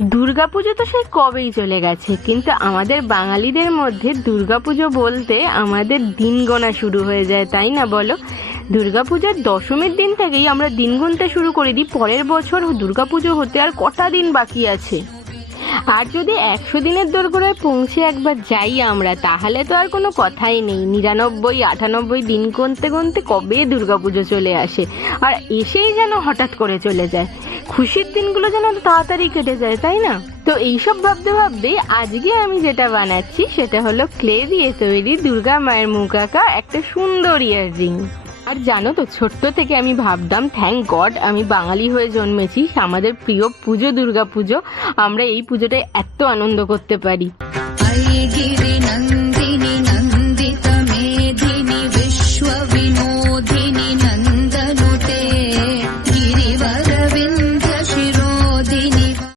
দুর্গাপুজো তো সেই কবেই চলে গেছে, কিন্তু আমাদের বাঙালিদের মধ্যে দুর্গাপুজো বলতে আমাদের দিন গোনা শুরু হয়ে যায়, তাই না বলো? দুর্গাপূজার দশমীর দিন থেকেই আমরা দিন গুনতে শুরু করে দিই পরের বছর দুর্গাপুজো হতে আর কটা দিন বাকি আছে। আর যদি 100 দিনের দোরগোড়ায় পৌঁছে একবার যাই আমরা, তাহলে তো আর কোনো কথাই নেই। 99 98 দিন গুনতে গুনতে কবে দুর্গাপুজো চলে আসে, আর এসেই যেন হঠাৎ করে চলে যায়। খুশির দিনগুলো যেন তাড়াতাড়ি কেটে যায়, তাই না? তো এইসব ভাবতে ভাবতেই আজকে আমি যেটা বানাচ্ছি সেটা হলো ক্লে দিয়ে তৈরি দুর্গা মায়ের মুখ আঁকা একটা সুন্দর ইয়াররিং। আর জানো তো, ছোট্ট থেকে আমি ভাবতাম থ্যাংক গড আমি বাঙালি হয়ে জন্মেছি, আমাদের প্রিয় পুজো দুর্গা পুজো, আমরা এই পুজোটায় এত আনন্দ করতে পারি।